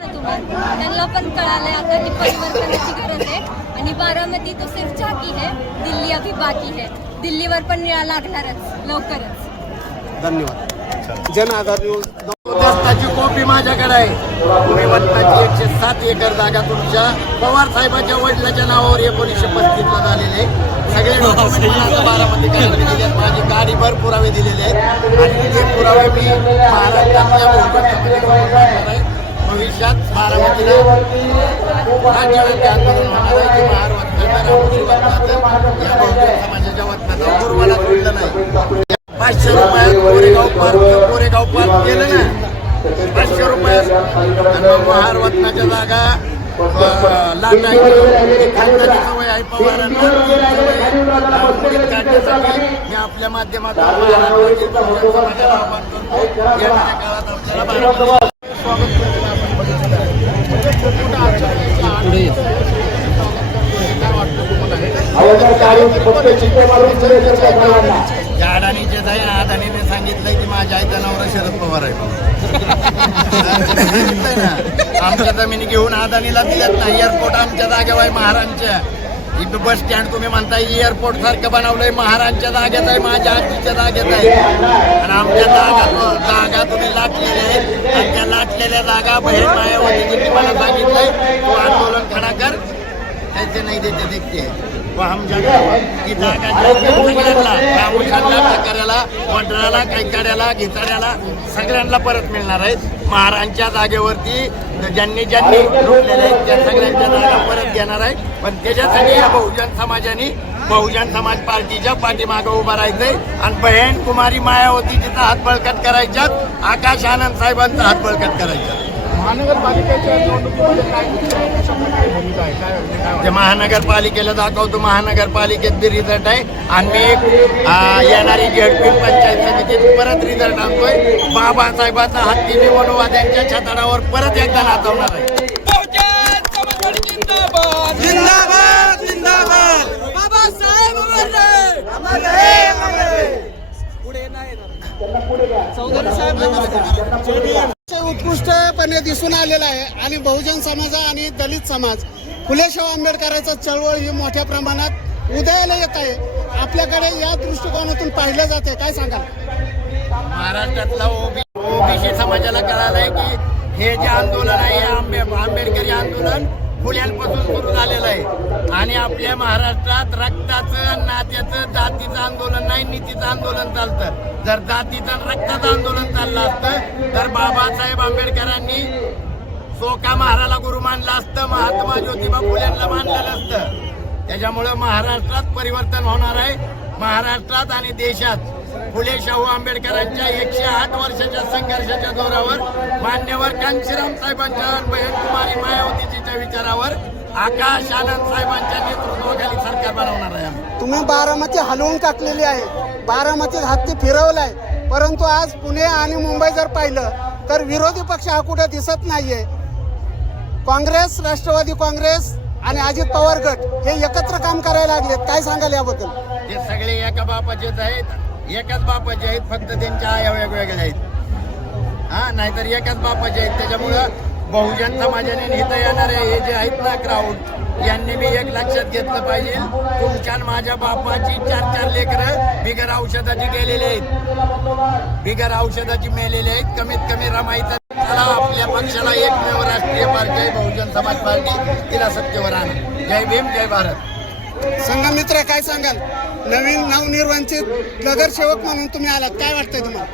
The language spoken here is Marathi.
त्यांना पण कळालंय आता की परिवर्तनाची गरज आहे आणि बारामती तो सिर्फ झाकी है, दिल्ली अभी बाकी है. दिल्लीवर पण निळा लागणारच लवकरच. धन्यवाद. जन आधार न्यूज. दस्ताची कॉपी माझ्याकडे आहे. तुम्ही वतनाची 107 एकर जागा तुमच्या पवार साहेबांच्या वडिलाच्या नावावर 1935 ला झालेले आहे. सगळे डॉक्युमेंट बारामतीकडे दिलेले आहेत. माझी गाडीभर पुरावे दिलेले आहेत आणि ते पुरावे मी महाराष्ट्रातल्या बहुजन भविष्यात बारामतीला राज्यव्यापी आंदोलन होणार आहे की महार वतनाचा या बहुजन समाजाच्या वतनाचा पूर्वाला सोडलं नाही. 500 रुपयात कोरेगाव पार्क केलं ना, 500 रुपयात महार वतनाच्या जागा लाटायची खासदारी सवय आहे पवारांना. काढण्यासाठी मी आपल्या माध्यमातून महाराष्ट्रातील बहुजन समाजाला आवाहन करतो. येणाऱ्या काळात आपल्याला बारामतीला स्वागत करायला आपण बघितलं आहे. या अडाणीचे जाईल अदानीने सांगितलंय की माझ्या आईचं नाव शरद पवार आहे. सांगितलंय ना, आमच्या जमिनी घेऊन अदानीला दिल्यात ना. एअरपोर्ट आमच्या जागेवर आहे महारांच्या. इथं बस स्टँड तुम्ही म्हणताय एअरपोर्ट सारखं बनवलंय महारांच्या जागेत आहे, माझ्या आजीच्या जागेत आहे. आणि आमच्या जागा तुम्ही लाटलेल्या आहेत आणि त्या लाटलेल्या जागा बहीण मायावतीची मला सांगितलंय तू आंदोलन खडा कर, ऐसे नाही देते देखते हम ही जागा करायला वंडराला कैकाड्याला घिताड्याला सगळ्यांना परत मिळणार आहेत. महारांच्या जागेवरती ज्यांनी लुटलेले आहेत त्या सगळ्यांच्या जागा परत घेणार आहे. पण त्याच्यासाठी या बहुजन समाजाने बहुजन समाज पार्टीच्या पाठीमागं उभं राहायचंय आणि बहीण कुमारी मायावतीचा हात बळकट करायच्यात, आकाश आनंद साहेबांचा हात बळकट करायचा. महानगरपालिकेच्या निवडणुकीमध्ये काय भूमिका आहे, काय महानगरपालिकेला दाखवतो. महानगरपालिकेत बी रिझल्ट आहे आणि मी येणारी झेडपी पंचायत समितीत परत रिझल्ट आणतोय. बाबासाहेबांचा हत्ती मी वनवाद्यांच्या छताडावर परत एकदा नाचवणार आहे. उत्कृष्टपणे दिसून आलेला आहे आणि बहुजन समाज आणि दलित समाज फुले शाहू आंबेडकरांचा चळवळ ही मोठ्या प्रमाणात उदयाला येत आहे. आपल्याकडे या दृष्टिकोनातून पाहिलं जाते, काय सांगाल? महाराष्ट्रातला ओबीसी समाजाला कळालंय की हे जे आंदोलन आहे आंबेडकरी आंदोलन फुल्यांपासून सुरू झालेलं आहे आणि आपल्या महाराष्ट्रात रक्ताचं नात्याचं जातीचं आंदोलन नाही, नीतीचं आंदोलन चालतं. जर जातीचं रक्ताचं आंदोलन चाललं असतं तर बाबासाहेब आंबेडकरांनी सोका महाराला गुरु मानलं असतं, महात्मा ज्योतिबा फुलेंना मानलेलं असतं. त्याच्यामुळं महाराष्ट्रात परिवर्तन होणार आहे. महाराष्ट्रात आणि देशात फुले शाहू आंबेडकरांच्या 108 वर्षाच्या संघर्षाच्या जोरावर मान्यवर कांशीराम साहेबांच्या बहीण कुमारी मायावतीच्या विचारावर आकाश आनंद साहेबांच्या नेतृत्वाखाली सरकार बनवणार आहे. तुम्ही बारामती हलवून टाकलेली आहे, बारामतीत हत्ती फिरवलाय, परंतु आज पुणे आणि मुंबई जर पाहिलं तर विरोधी पक्ष हा कुठे दिसत नाहीये. काँग्रेस, राष्ट्रवादी काँग्रेस आणि अजित पवार गट हे एकत्र काम करायला लागलेत, काय सांगाल याबद्दल? ते सगळे एका बापाचेच आहेत, एकाच बापाचे आहेत, फक्त त्यांच्या आया वेगवेगळ्या आहेत. नाहीतर एकाच बापाचे आहेत. त्याच्यामुळं बहुजन समाजाने इथं येणारे हे जे आहेत ना क्राऊड, यांनी बी एक लक्षात घेतलं पाहिजे. तुमच्या माझ्या बापाची 4-4 लेकरं बिगर औषधाची गेलेली आहेत, बिगर औषधाची मेलेली आहेत. कमीत कमी रमाईचा आपल्या पक्षाला एकमेव राष्ट्रीय पार्टी आहे बहुजन समाज पार्टी, तिला सत्तेवर आणा. जय भीम, जय भारत. संघमित्र, काय सांगाल? नवीन नवनिर्वाचित नगरसेवक म्हणून तुम्ही आलात, काय वाटतंय तुम्हाला?